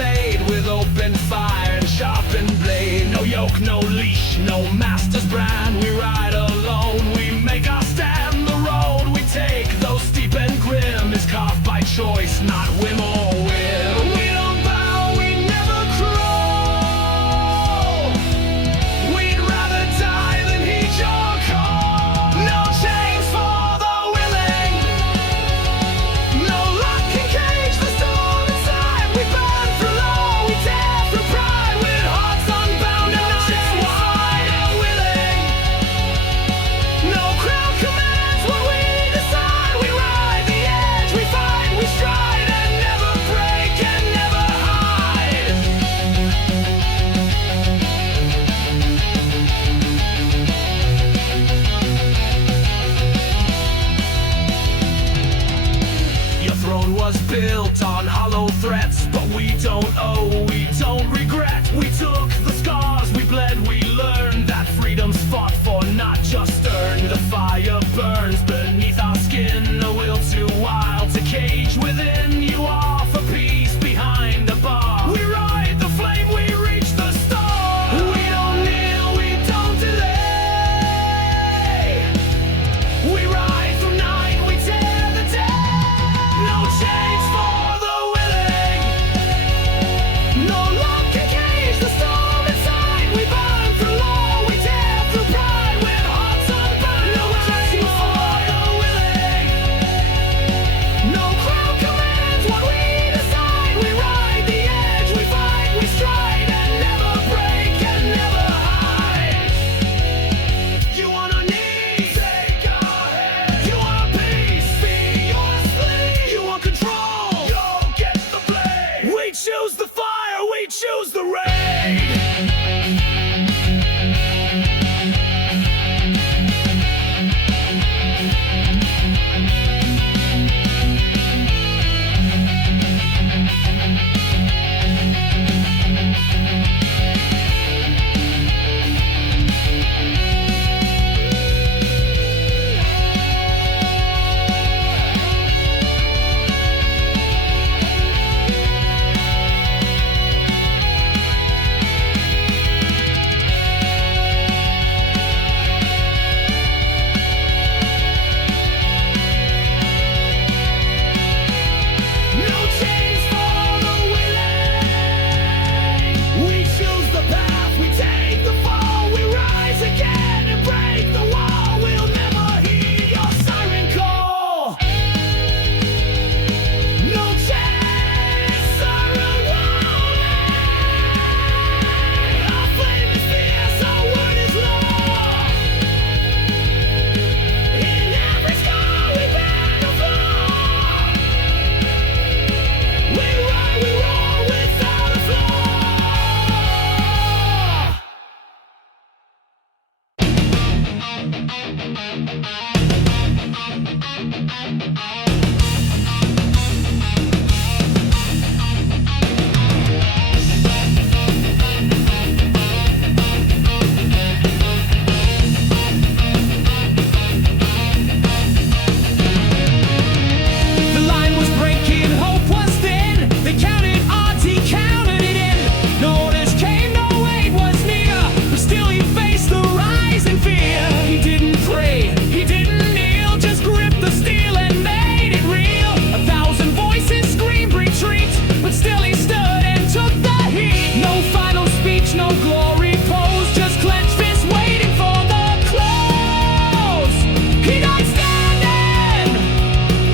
made with open fire and sharpened blade. No yoke, no leash, no master's brand. We ride alone, we make our stand. The road we take, though steep and grim, is carved by choice, not whim or will. We don't bow, we never crawl. We'd rather die than heed your call. No chains for the willing, no lock can cage the storm inside. We burn through law, we tear through pride, with hearts unbound and eyes wide. Willing, no crown commands what we decide. We ride the edge, we fight, we stride, and never break and never hide. Your throne was built on hollow threats, but we don't owe, we don't regret. We took the scars, we bled, we learned that freedom's fought for, not just earned. The fire burns beneath our skin, a will too wild to cage within. You offer peace behind the bar. We ride the flame, we reach the star. We don't kneel, we don't delay. We ride through night, we tear the day. No chains for the willing, no lock can cage the storm inside. We burn through law, we tear through pride, with hearts unbound. No chains for the willing, no crown commands what we decide. We ride the edge, we fight, we stride, and never break and never hide. You want a knees, take our head. You want peace, be yours, please. You want control, you'll get the blade. We choose the fire, we choose the rain. No chains for the willing. We choose the path, we take the fall. We rise again and break the wall. We'll never heed your siren call. No chains, siren warning. Our flame is fierce, our word is law. In every scar we bear the flaw. We ride, we roll without a flaw. The line was breaking, hope was thin. They counted odds, he counted it in. No orders came, no aid was near, but still he faced the rising fear. He didn't pray, he didn't kneel, just gripped the steel and made it real. 1,000 voices screamed retreat, but still he stood and took the heat. No final speech, no glory pose, just clenched fists waiting for the close. He died standing,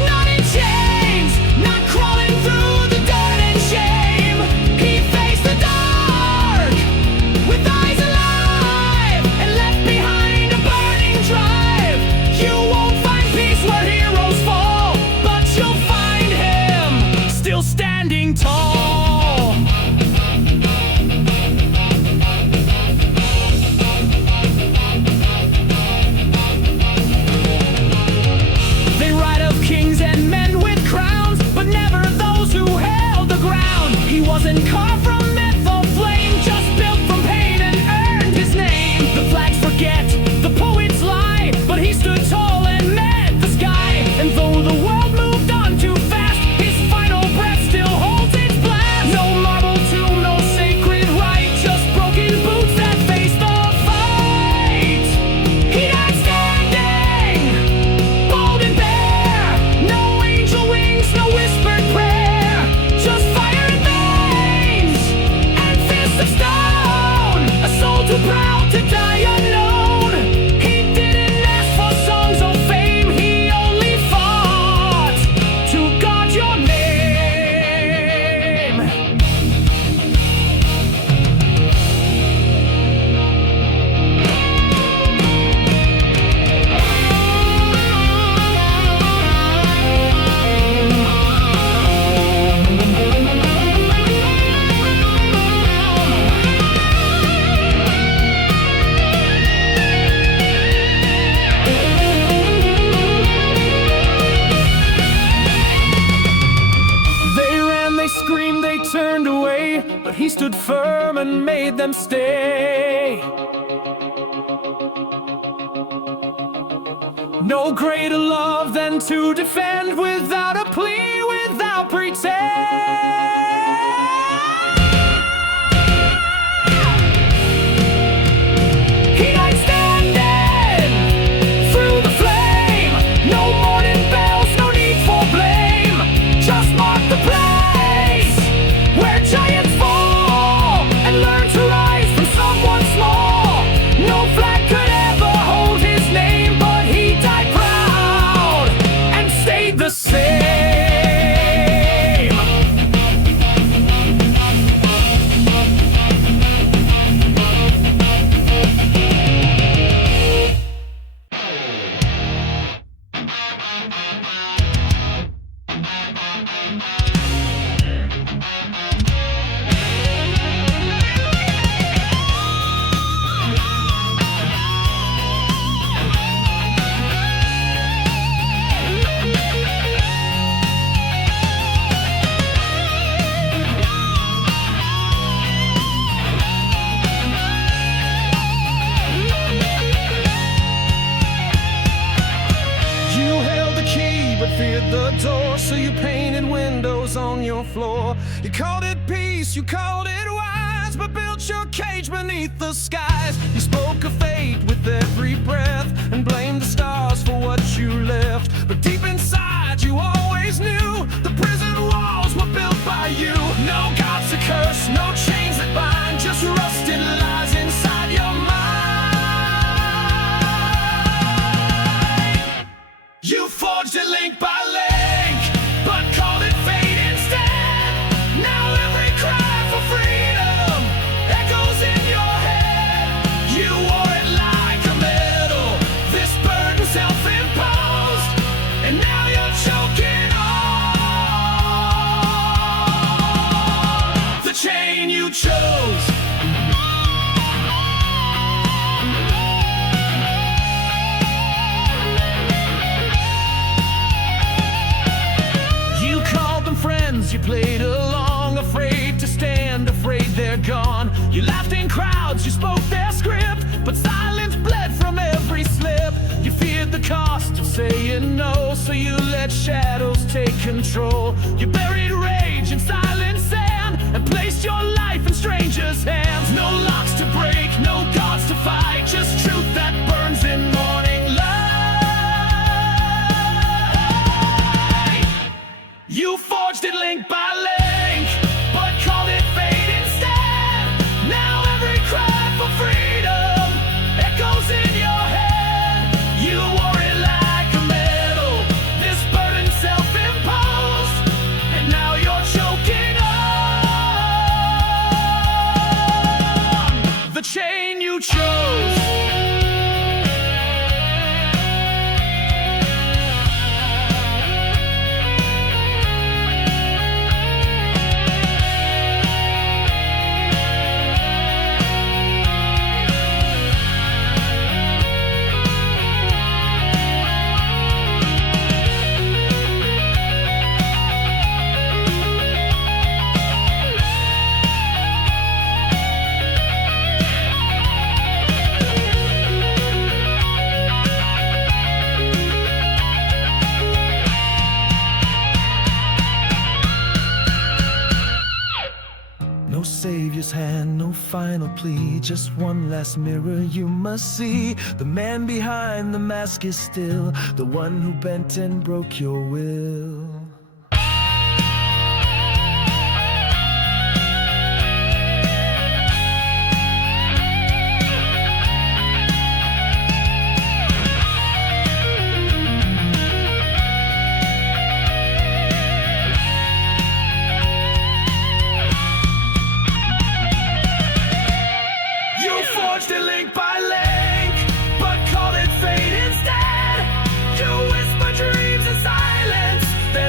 not in chains, not crawling through the dirt and shame. He faced the dark with eyes alive and left behind a burning drive. You won't find peace where heroes fall, but you'll find him still standing tall. They write of kings and men with crowns, but never those who held the ground. He wasn't carved from myth or flame, just built from pain and earned his name. The flags forget, the poets lie, but he stood tall and met the sky. And though the world moved on too fast, his final breath still holds its blast. No marble away, but he stood firm and made them stay. No greater love than to defend without a plea, without pretense. Feared the door, so you painted windows on your floor. You called it peace, you called it wise, but built your cage beneath the skies. You spoke of fate with every breath and blamed the stars for what you left. But deep inside you always knew the prison walls were built by you. No gods to curse, no chains that bind, just rusted lies inside your mind. You forged a link by link, but called it fate instead. Now every cry for freedom echoes in your head. You wore it like a medal, this burden self-imposed, and now you're choking on the chain you chose. You played along, afraid to stand, afraid they're gone. You laughed in crowds, you spoke their script, but silence bled from every slip. You feared the cost of saying no, so you let shadows take control. You buried rage in silent sand and placed your life in strangers' hands. No locks to break, no gods to fight, just truth that burns in morning light. You forged it link by link, but called it fate instead. Now every cry for freedom echoes in your head. You wore it like a medal, this burden self-imposed, and now you're choking on the chain you chose. No savior's hand, no final plea, just one last mirror you must see. The man behind the mask is still the one who bent and broke your will. Forged it link by link, but called it fate instead. You whisper dreams in silence, then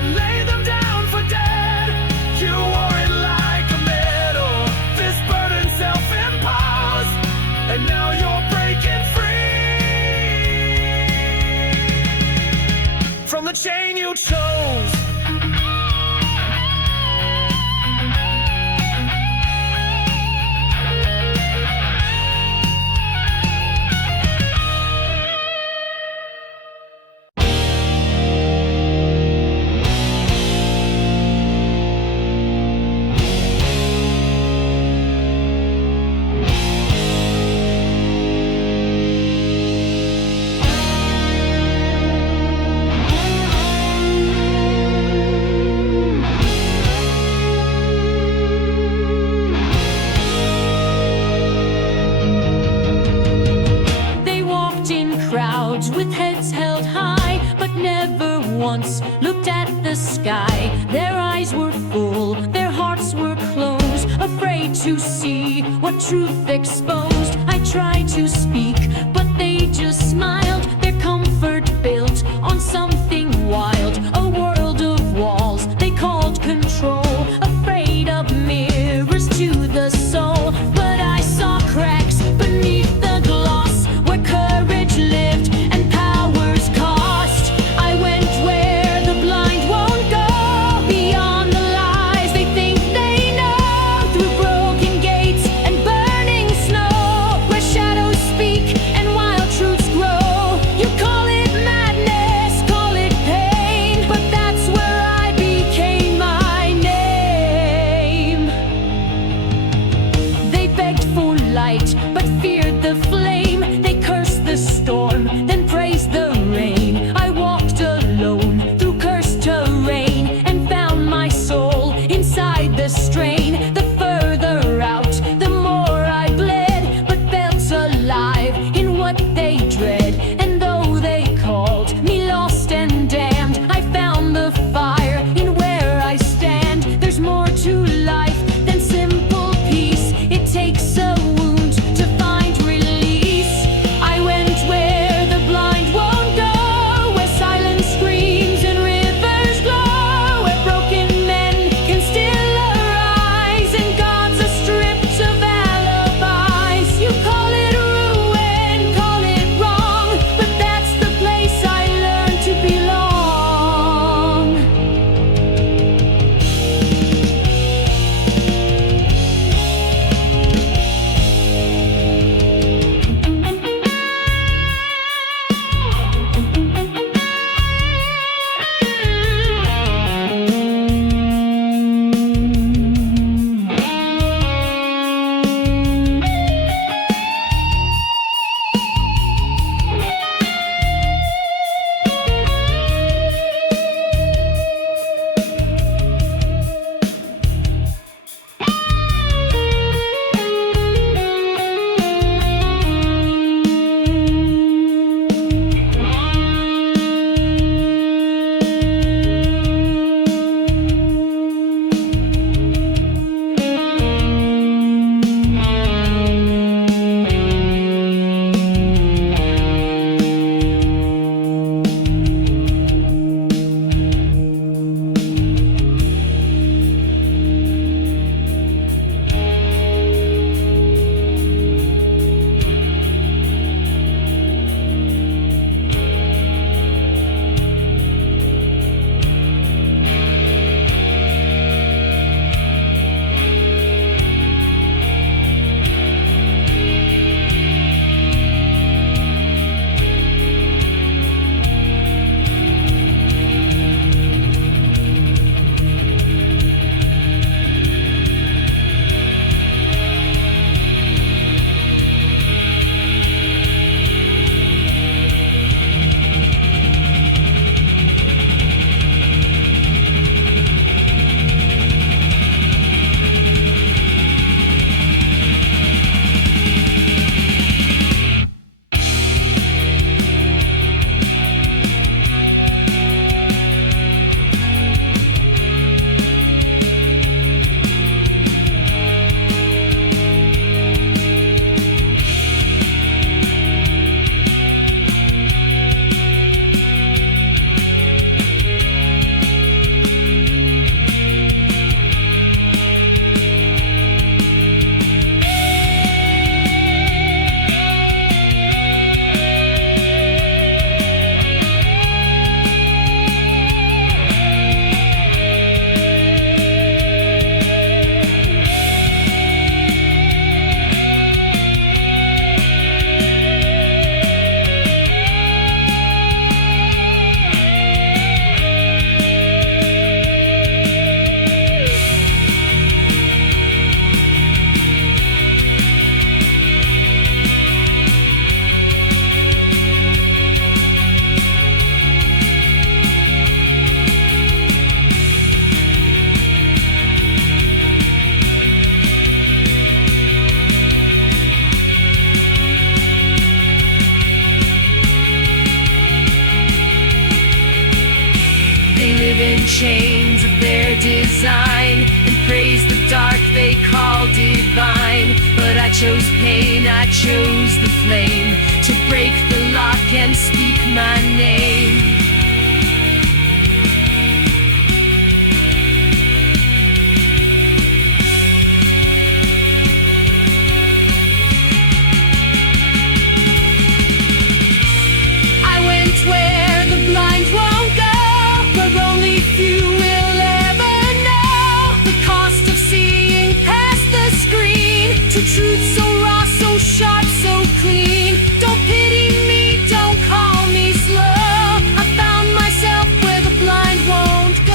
once looked at the sky. Their eyes were full, their hearts were closed, afraid to see what truth exposed. I tried to speak, but they just smiled, their comfort built on something wild. A world of walls they called control, afraid of mirrors to the soul. But I saw cracks beneath the gloss, where courage lived and power's cost. I went where the blind won't go, beyond the lies they think they know, through broken gates and burning snow, where shadows speak and wild truths grow. You call it madness, call it pain, but that's where I became my name. They begged for light, but feared the flame. They cursed the storm, then praised the rain. I walked alone through cursed terrain, and found my soul inside the strain. The further out, the more I bled, but felt alive in what they dread. And though they called me lost and damned, I found the fire in where I stand. There's more to life than simple peace. It takes a wound to find relief. live in chains of their design and praise the dark they call divine. But I chose pain, I chose the flame to break the lock and speak my name. Where the blind won't go, but only few will ever know the cost of seeing past the screen to truth so raw, so sharp, so clean. Don't pity me, don't call me slow. I found myself where the blind won't go.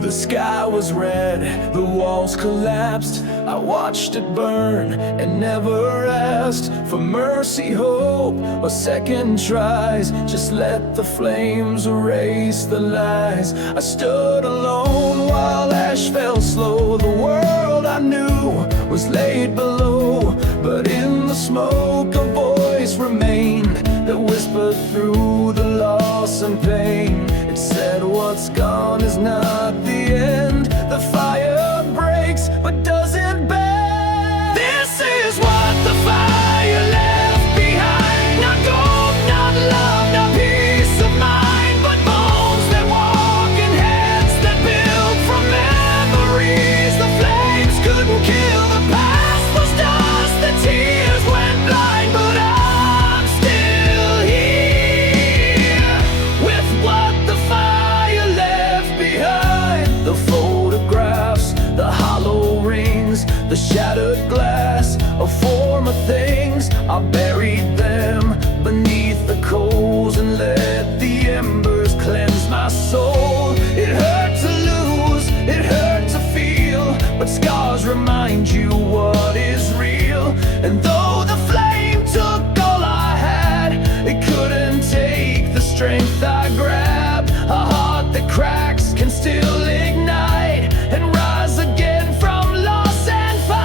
The sky was red, the walls collapsed. I watched it burn and never asked for mercy, hope, or second tries. Just let the flames erase the lies. I stood alone while ash fell slow. The world I knew was laid below, but in the smoke a voice remained that whispered through the loss and pain. It said, what's gone is not the end. The fire breaks, but does it bend? This is what the fire left behind. Not gold, not love, not peace of mind, but bones that walk and hands that build from memories. The flames couldn't kill, the past was dust. The tears went blind, but I'm still here with what the fire left behind. The photographs, the hollow rings, the shattered glass of former things. I buried them beneath the coals and let the embers cleanse my soul. It hurt to lose, it hurt to feel, but scars remind you what is real. And though the flame took all I had, it couldn't take the strength I grabbed. A heart that cracks can still ignite and rise again from loss and fight.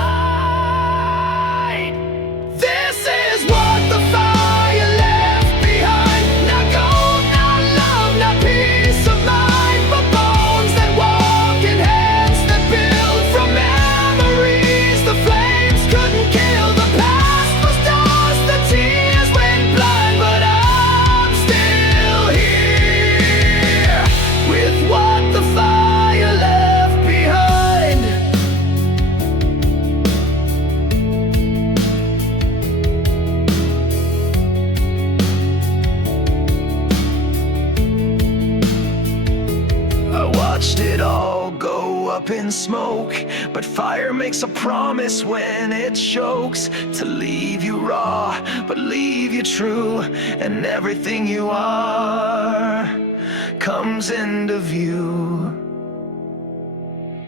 This is what the fire left behind. Not gold, not love, not peace of mind, but bones that walk and hands that build from memories. The flames couldn't kill, the past was dust. The tears went blind, but I'm still here with what the fire left behind. I watched it all go up in smoke, but fire makes a promise when it chokes. To leave you raw, but leave you true, and everything you are comes into view.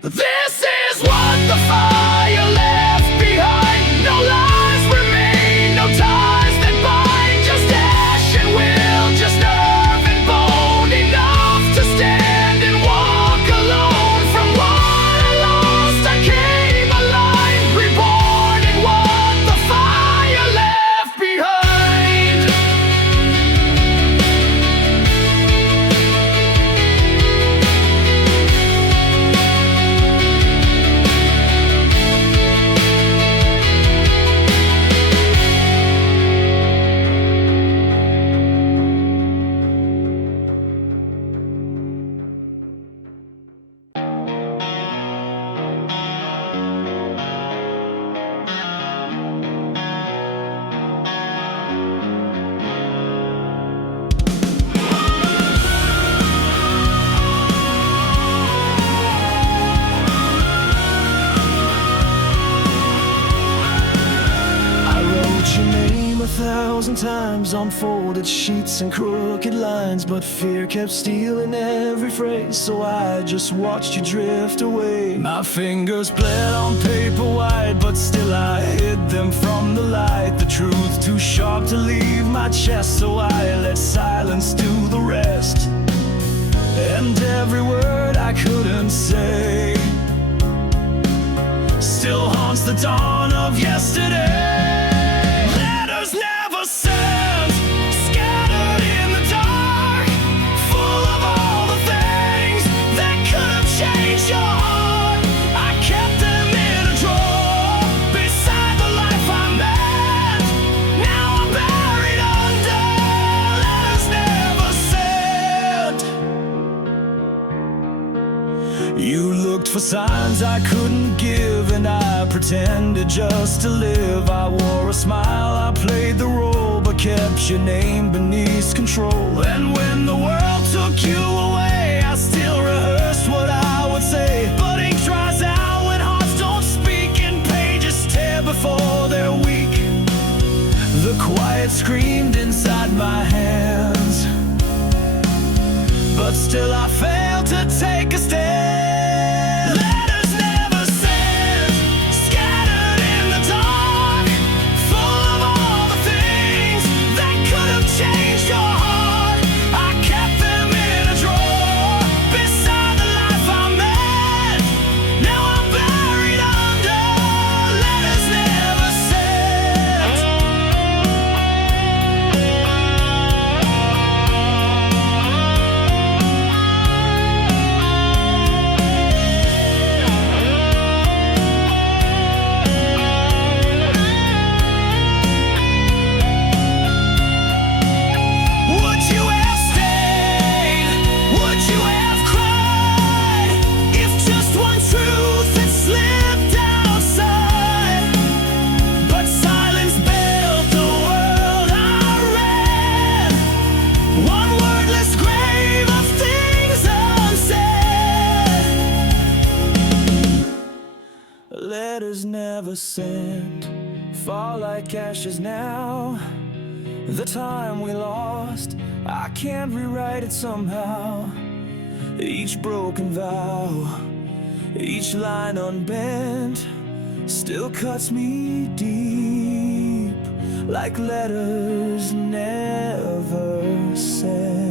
This is what the fire left behind. No lies remain, no ties that bind. Just ash and will, just nerve and bone. Enough to stand and walk alone. From what I lost, I came alive, reborn in what the fire left behind. thousand times, unfolded sheets and crooked lines, but fear kept stealing every phrase, so I just watched you drift away. My fingers bled on paper white, but still I hid them from the light. The truth too sharp to leave my chest, so I let silence do the rest. And every word I couldn't say still haunts the dawn of yesterday. Letters never sent, scattered in the dark, full of all the things that could have changed your heart. I kept them in a drawer, beside the life I meant. Now I'm buried under letters never sent. You looked for signs I couldn't give, and I pretended just to live. I wore a smile, I played the role, but kept your name beneath control. And when the world took you away, I still rehearsed what I would say. But ink dries out when hearts don't speak, and pages tear before they're weak. The quiet screamed inside my hands, but still I failed to take a stand. Letters never sent, scattered in the dark, full of all the things that could have changed your heart. I kept them in a drawer, beside the life I meant. Now I'm buried under letters never sent. Would you have stayed? Would you have cried if just one truth had slipped outside? But silence built the world I read, one wordless grave of things unsaid. Letters never sent fall like ashes now. The time we lost, I can't rewrite it somehow. Each broken vow, each line unbent, still cuts me deep, like letters never sent.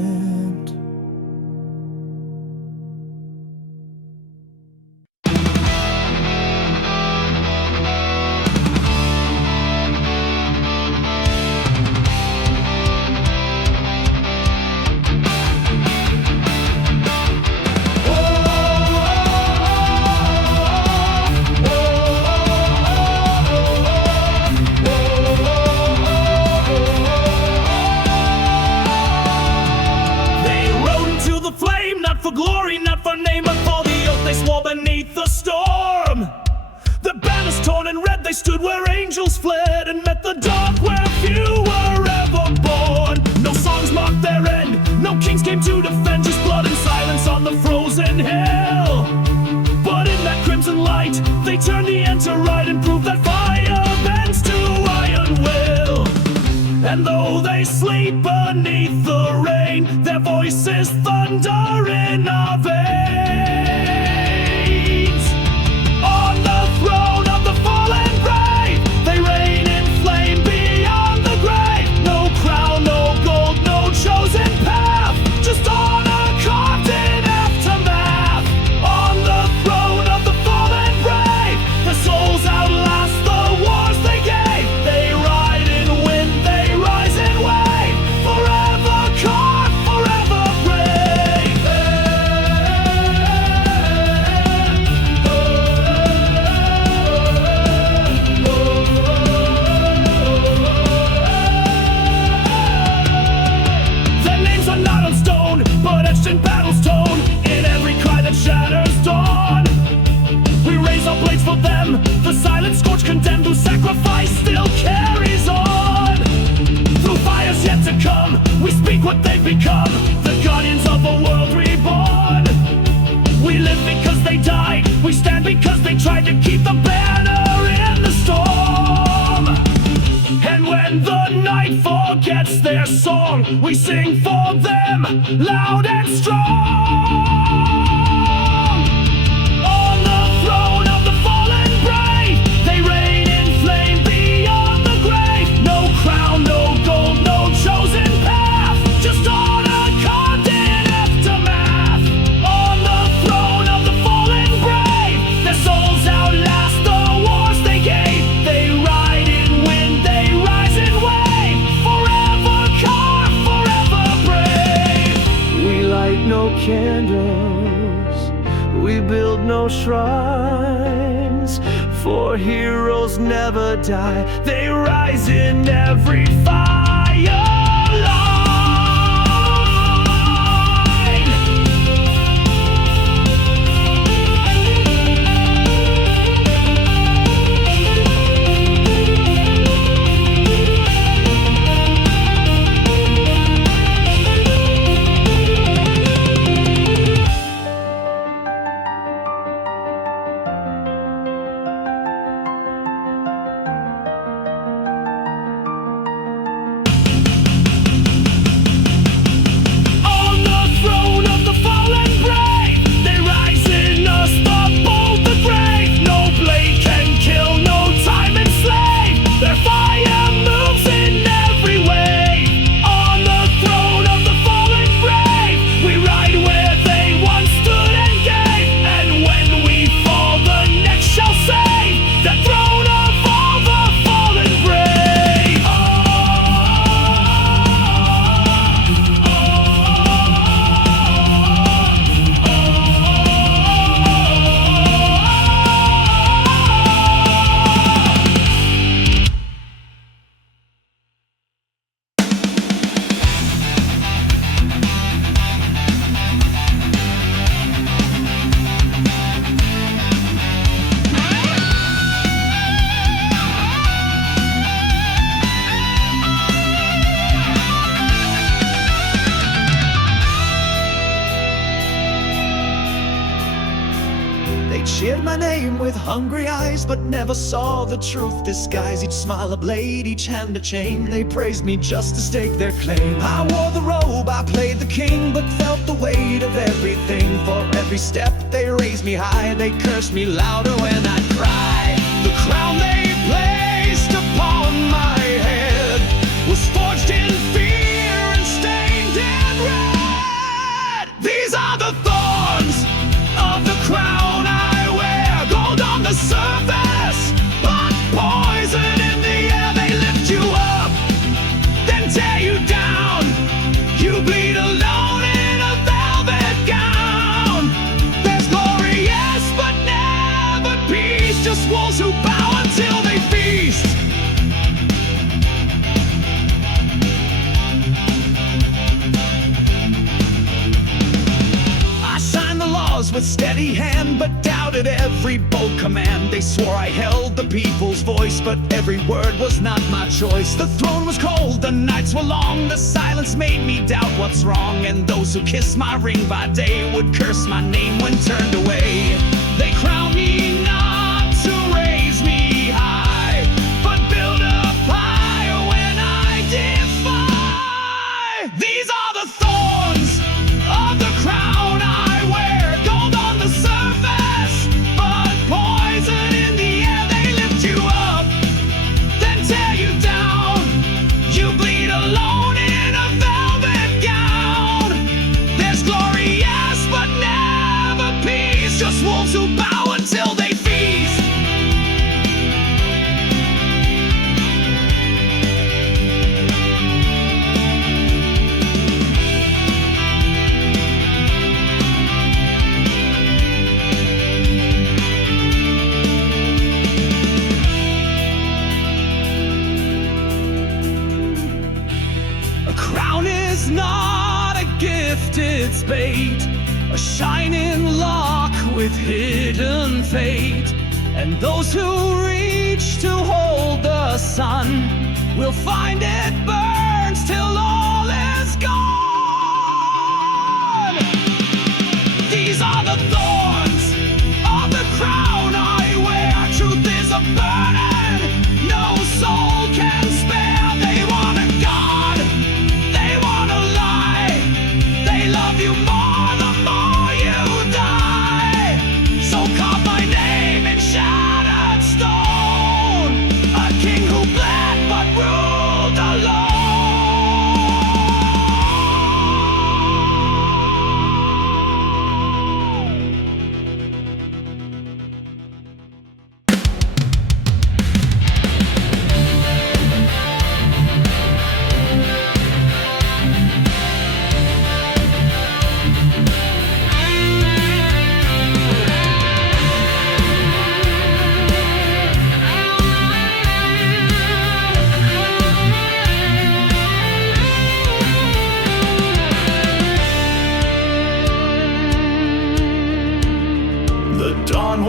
For glory, not for name, but for the oath they swore beneath the storm. The banners torn and red, they stood where angels fled, and met the dark where few were ever born. No songs marked their end, no kings came to defend, just blood and silence on the frozen hill. But in that crimson light, they turned the end to right, and proved that fire bends to iron will. And though they sleep beneath the rain, their voices thunder in our veins. On the throne of the fallen brave, they reign in flame beyond the grave. No crown, no gold, no chosen path, just honor carved in aftermath. On the throne of the fallen brave, their souls outlast the wars they gave. They ride in wind, they rise in wave, forever carved, forever brave. Their names are not on stone, but etched in battle's tone, in every cry that shatters dawn. We raise our blades for them, the silent scorch condemned, whose sacrifice still carries on. Through fires yet to come, we speak what they've become, the guardians of a world reborn. We live because they died, we stand because they tried to keep the banner in the storm. And when the night falls We sing for them, loud and strong. On the throne of the fallen brave, they reign in flame beyond the grave. No crown, no gold, no chosen path, just honor carved in aftermath. On the throne of the fallen brave, their souls outlast the wars they gave. They ride in wind, they rise in wave, forever carved, forever brave. We light no candles, we build no shrines, for heroes never die, they rise in every fire line. They cheered my name with hungry eyes, but never saw the truth disguised. Each smile a blade, each hand a chain. They praised me just to stake their claim. I wore the robe, I played the king, but felt the weight of everything. For every step they raised me high, they cursed me louder when I cried. The crown they placed upon my head was forged in fear and stained in red. These are the thorns of the crown I wear, gold on the surface, but poison in the air. They lift you up, then tear you down. You bleed alone in a velvet gown. There's glory, yes, but never peace. Just wolves who bow until they feast. I signed the laws with steady hand, but doubted every bold command. They swore I held the people's voice, but every word was not my choice. The throne was cold, the nights were long, the silence made me doubt what's wrong. And those who kissed my ring by day would curse my name when turned away. They crowned me not to raise me high, but build up higher when I defy. These are the thorns of the crown I wear, gold on the surface, but poison in the air. They lift you up, then tear you down. You bleed alone in a velvet gown. There's glory, yes, but never peace. Just wolves who bow until they feast. A crown is not a gift, it's bait, a shining lock with hidden fate. And those who reach to hold the sun will find it burns till all is gone. These are the thorns of the crown I wear. Truth is a burden no soul can spare. They want a God, they want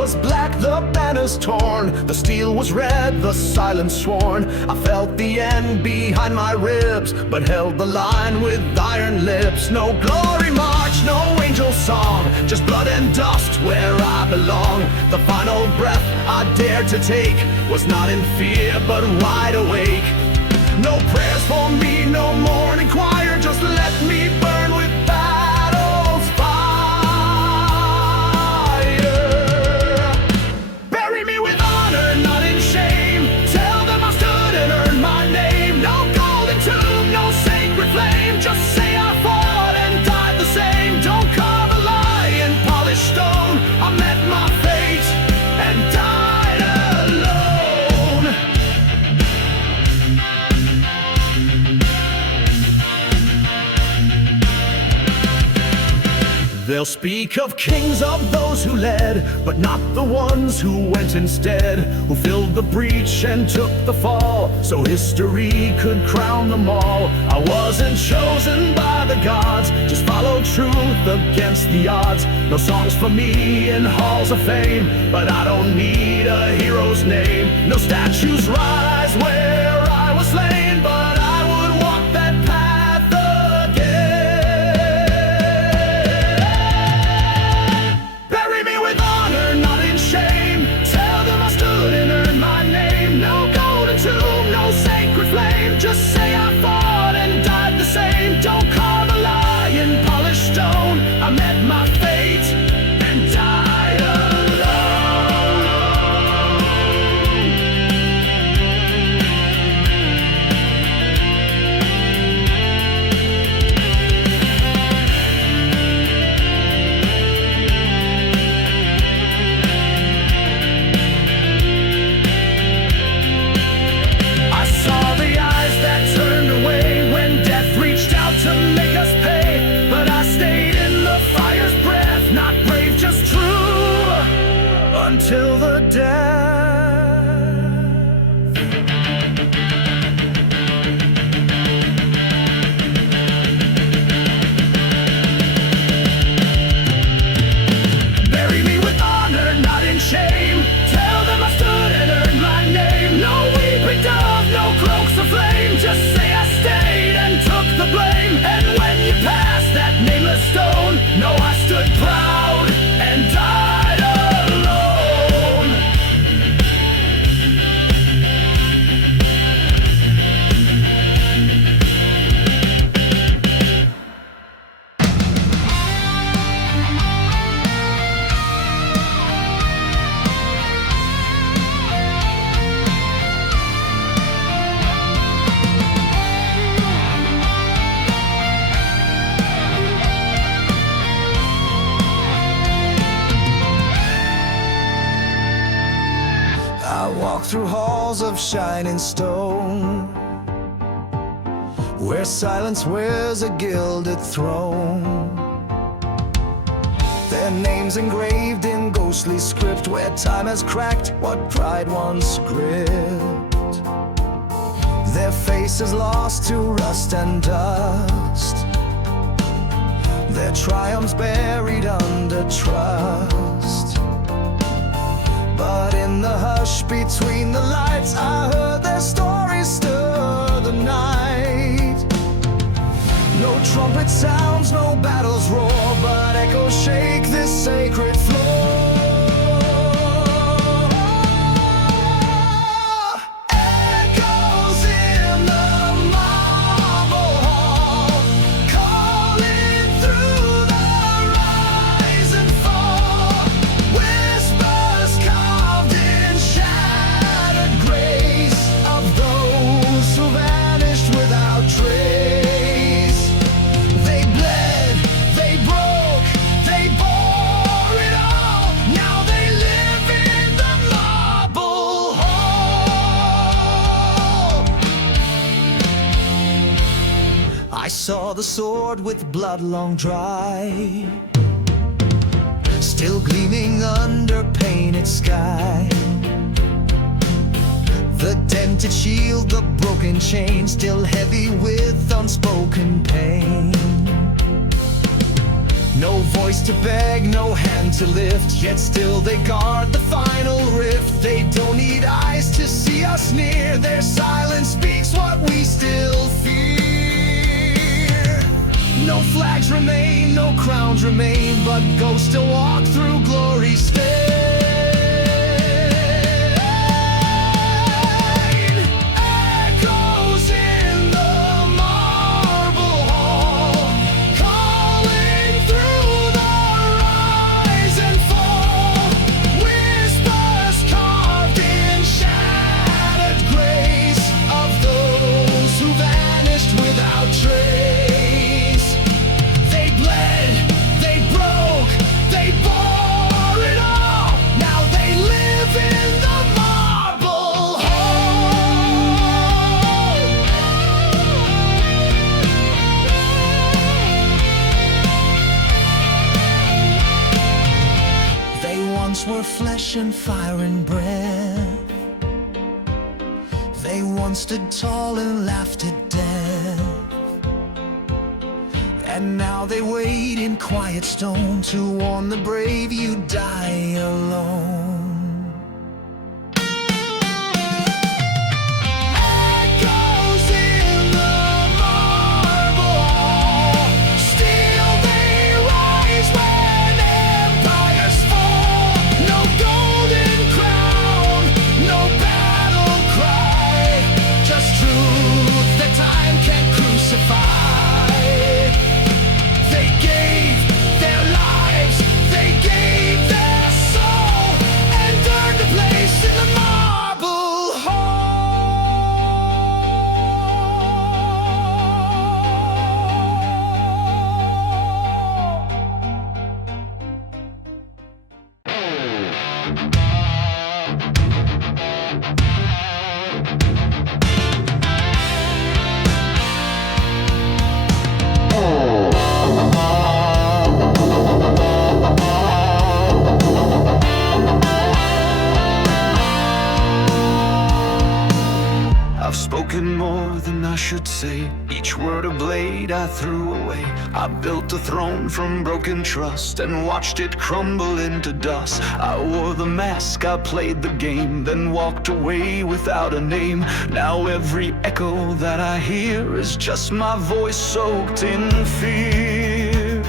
was black, the banners torn, the steel was red, the silence sworn. I felt the end behind my ribs, but held the line with iron lips. No glory march, no angel song, just blood and dust where I belong. The final breath I dared to take was not in fear, but wide awake. No prayers for me, no morning choir, just let me burn with battle's fire. Bury me with honor, not in shame. Tell them I stood and earned my name. No golden tomb, no sacred flame, just say I fought and died the same. Don't carve a lie in polished stone. I met my fate and died alone. They'll speak of kings, of those who led, but not the ones who went instead, who filled the breach and took the fall, so history could crown them all. I wasn't chosen by the gods, just followed truth against the odds. No songs for me in halls of fame, but I don't need a hero's name. No statues rise where I was slain, but I would walk that path again. Bury me with honor, not in shame. Tell them I stood and earned my name. No golden tomb, no sacred flame, just say I fought and died the same. Don't carve a lie in polished stone. I met my fate and died alone. I saw the eyes that turned away when death reached out to make us pay, but I stayed in the fire's breath, not brave, just true, until the death. Bury me with honor, not in shame. Tell them I stood and earned my name. No weeping dove, no cloaks of flame, just say I stayed and took the blame. And when you passed that nameless stone, no, I stood proud and died alone. I walk through halls of shining stone, where silence wears a gilded throne. Their names engraved in ghostly script, where time has cracked what pride once gripped. Their faces lost to rust and dust, their triumphs buried under trust. But in the hush between the lights, I heard their stories stir the night. No trumpet sounds, no battles roar, but echoes shake this sacred floor. Echoes in the marble hall, calling through the rise and fall. Whispers carved in shattered grace of those who vanished without trace. They bled, they broke, they bore it all. Now they live in the marble hall. I saw the sword with blood long dry, still gleaming under painted sky. The dented shield, the broken chain, still heavy with unspoken pain. No voice to beg, no hand to lift, yet still they guard the final rift. They don't need eyes to see us near, their silence speaks what we still fear. No flags remain, no crowns remain, but ghosts still walk through glory's stain. Echoes in the marble hall, calling through the rise and fall. Whispers carved in shattered grace of those who vanished without trace. They bled, they broke, they bore it all. Now they live in the marble hall. They once were flesh and fire and breath. They once stood tall and laughed at death. And now they wait in quiet stone to warn the brave you die alone. Echoes in the marble hall, still they rise when empires fall. No golden crown, no battle cry, just truth that time can't crucify. They gave their lives, they gave their soul, and earned a place in the marble I've spoken more than I should say. Each word a blade I threw away. I built a throne from broken trust and watched it crumble into dust. I wore the mask, I played the game, then walked away without a name. Now every echo that I hear is just my voice soaked in fear.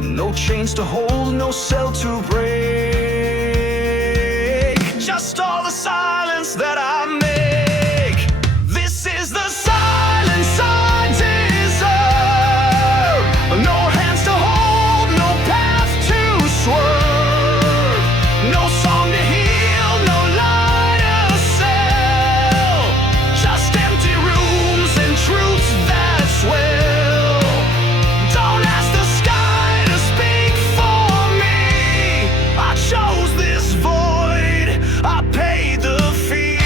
No chains to hold, no cell to break, just all the silence that I make. This is the silence I deserve. No hands to hold, no path to swerve, no song to heal, no lie to sell, just empty rooms and truths that swell. Don't ask the sky to speak for me. I chose this void, I paid the fee.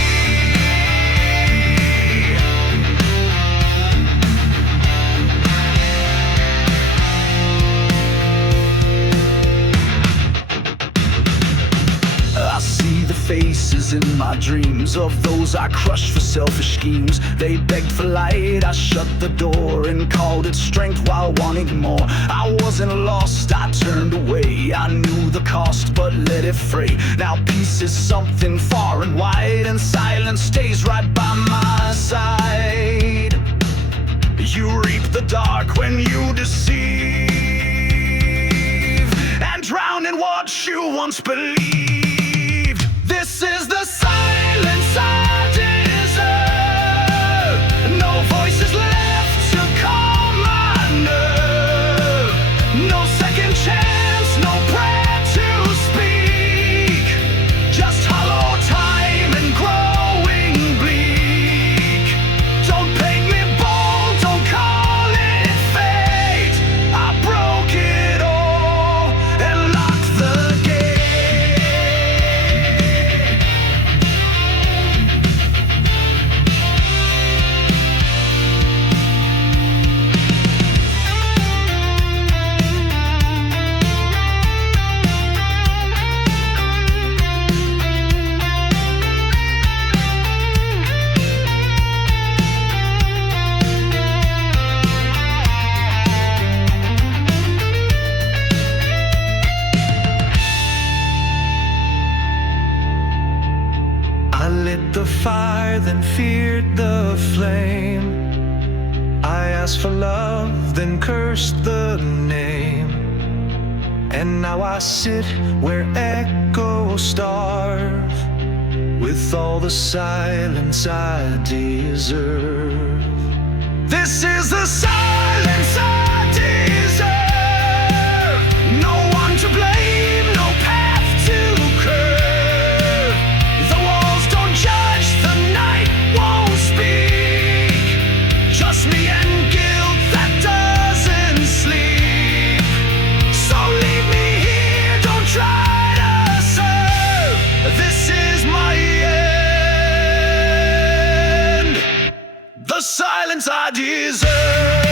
I see the faces in my dreams of those I crushed for selfish schemes. They begged for light, I shut the door and called it strength while wanting more. I wasn't lost, I turned away. I knew the cost, but let it fray. Now peace is something far and wide, and silence stays right by my side. You reap the dark when you deceive, and drown in what you once believed. This is the silence I deserve. No voices left to calm my nerve. No second chance, no prayer to speak, just hollow time and growing bleak. Don't paint me bold, don't call it fate. I broke it all and locked the gate. asked for love, then cursed the name. And now I sit where echoes starve, with all the silence I deserve. This is the silence I deserve. No one to blame, no path to curve. The walls don't judge, the night won't speak. Just me and guilt that doesn't sleep. So leave me here, don't try to serve. This is my end. The silence I deserve.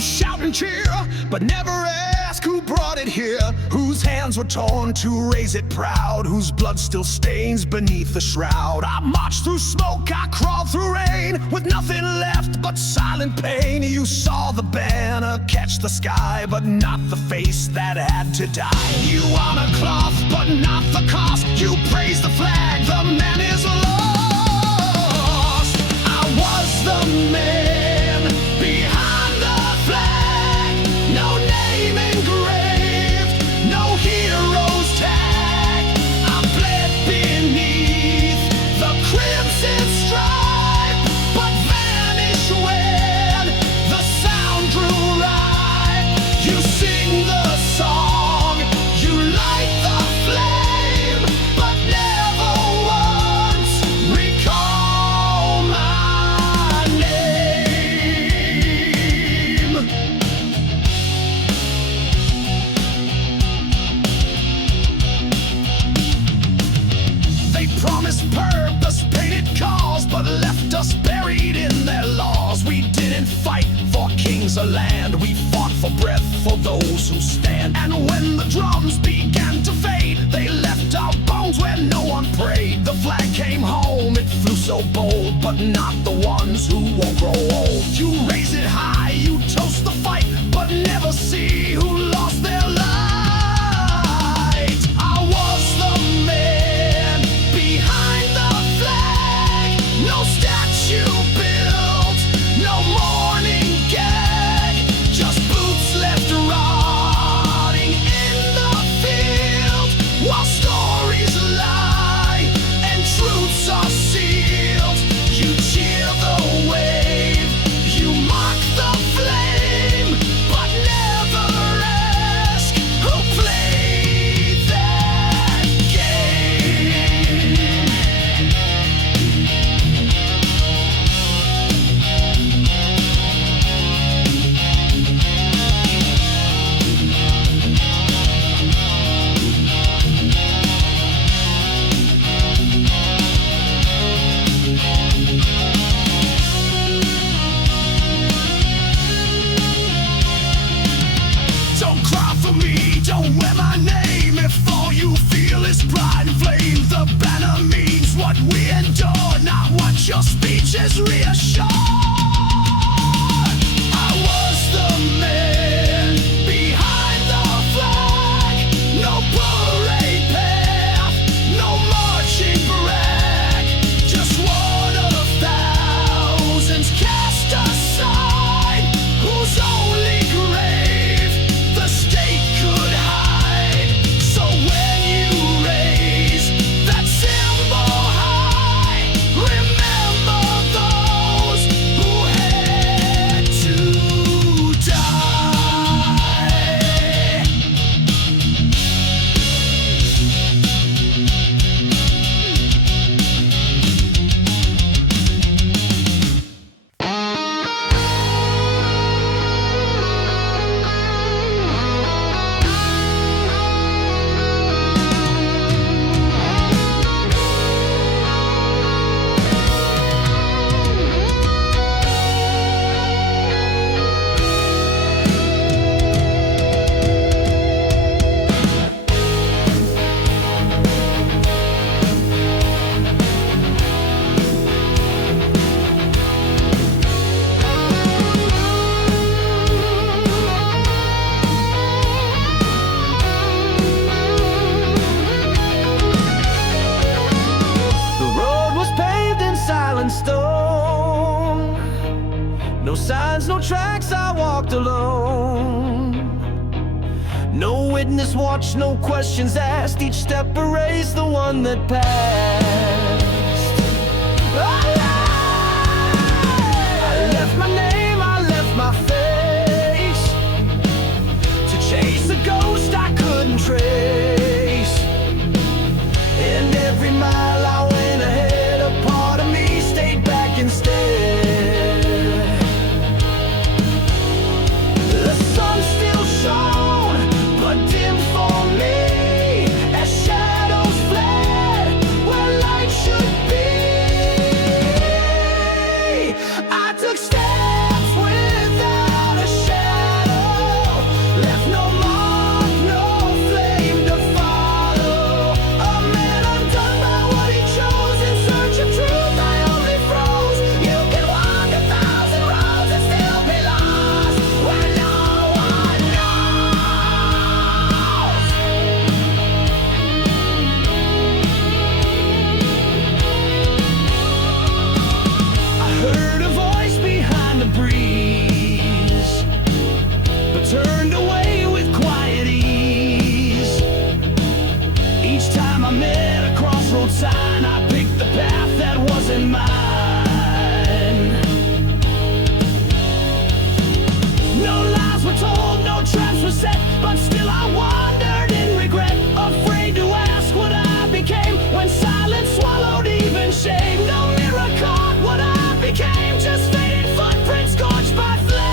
Shout and cheer, but never ask who brought it here, whose hands were torn to raise it proud, whose blood still stains beneath the shroud. I marched through smoke, I crawled through rain, with nothing left but silent pain. You saw the banner catch the sky, but not the face that had to die. You honor cloth, but not the cost. You praise the flag, the man is lost. I was the man behind the flag, no name engraved, no hero's tag. I bled beneath the crimson stripe, but vanished when the sound drew ripe. You sing the song, you light the flame, but never once recall my name. They promised purpose, painted cause, but left us buried in their laws. We didn't fight for kings or land, we fought for breath for those who stand. And when the drums began to fade, they left our bones where no one prayed. The flag came home, it flew so bold, but not the ones who won't grow old. You raise it high, you toast the fight, but never see who lost their light. I was the man behind the flag, no statue built, no mourning gag, just boots left rotting in the field, while stories lie and truths are sealed. You cheer the wave, you mark the flame, but never ask who played that game. Don't cry for me, don't wear my name, if all you feel is pride and flame. The banner means what we endure, not what your speeches reassure. I was the man behind the flag, no parade path, no marching brag, just one of thousands cast aside, whose only grave the state could hide. So when you raise no tracks, I walked alone. No witness watched, no questions asked. Each step erased the one that passed. I left my name, I left my face, to chase a ghost I couldn't trace. And every mile I went ahead, a part of me stayed back instead. The sun still shone, but dim for me, as shadows fled where light should be. I took steps without a shadow, left no mark, no flame to follow. A man undone by what he chose, in search of truth I only froze. You can walk 1,000 roads and still be lost where no one knows. I heard a voice behind the breeze, but turned away with quiet ease. Each time I met a crossroad sign, I picked the path that wasn't mine. No lies were told, no traps were set, but still I wandered in regret, afraid to ask what I became when silence swallowed even shame. No mirror caught what I became, just faded footprints scorched by flame.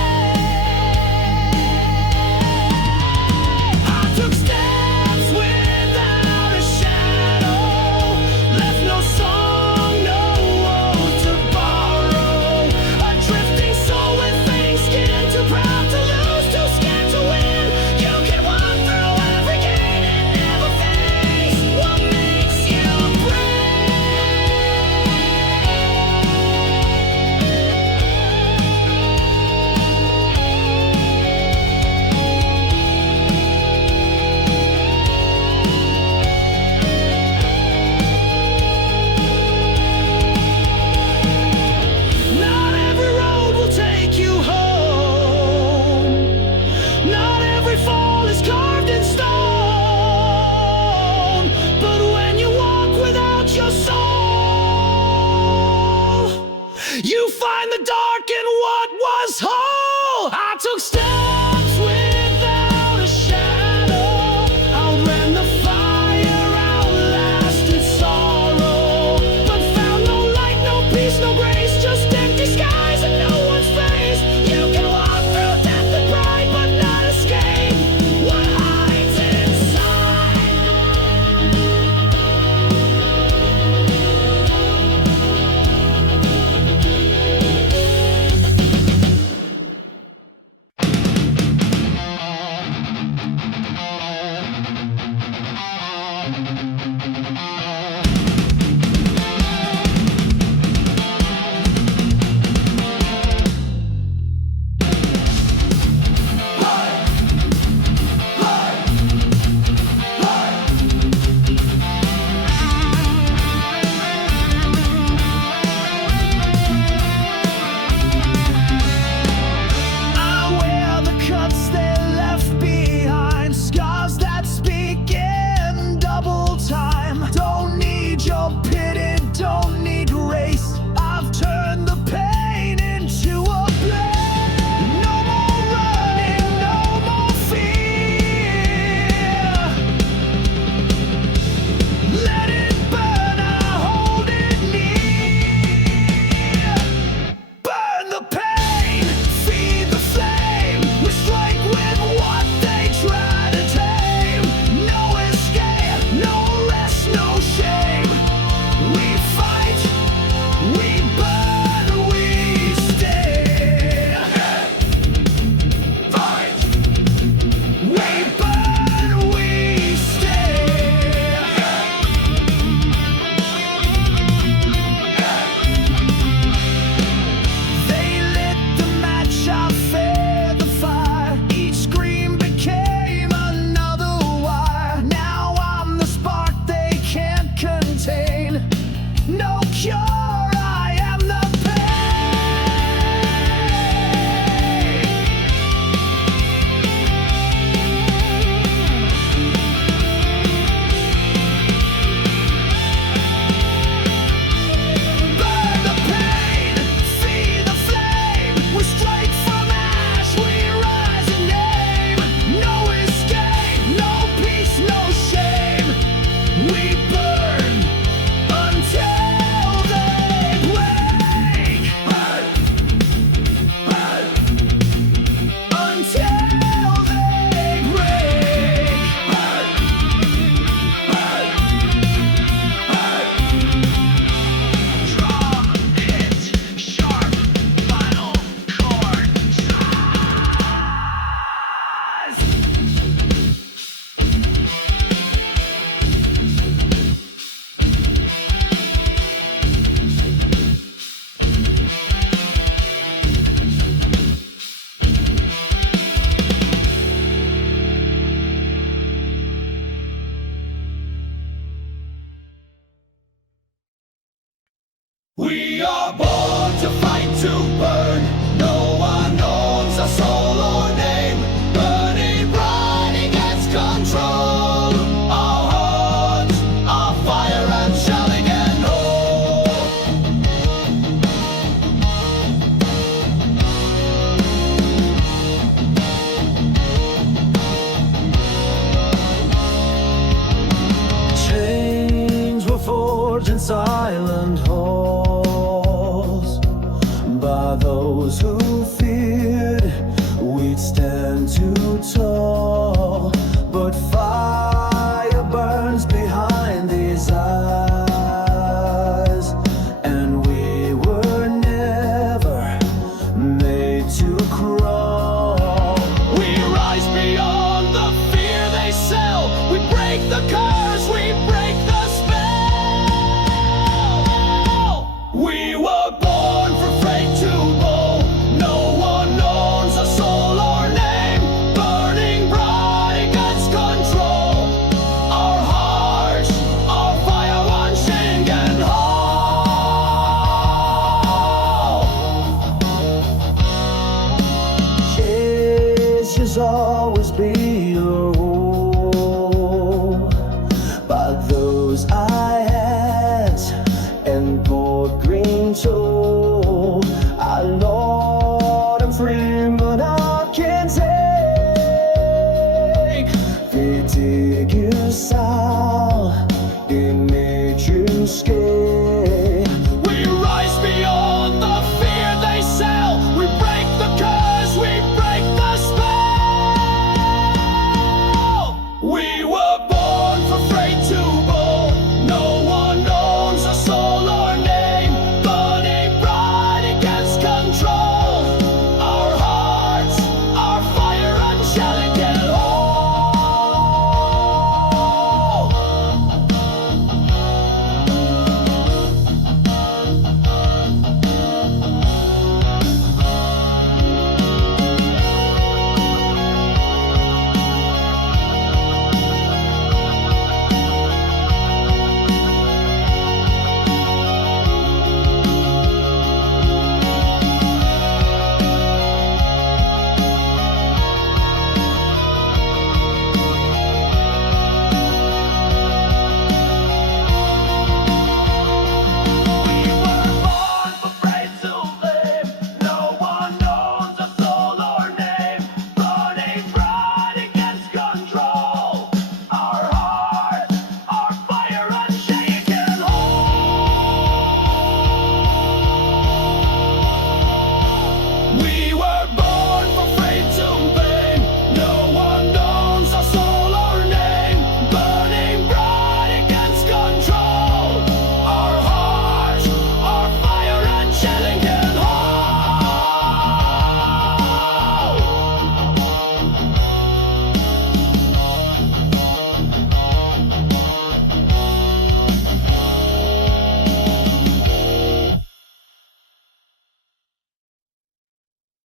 I took steps without a shadow, left no song, no oath to borrow. A drifting soul with fading skin, too proud to lose, too scared to win. You can walk through burn until they break. Until they break. Drum hits sharp, final chord size. We are born to fight, to burn.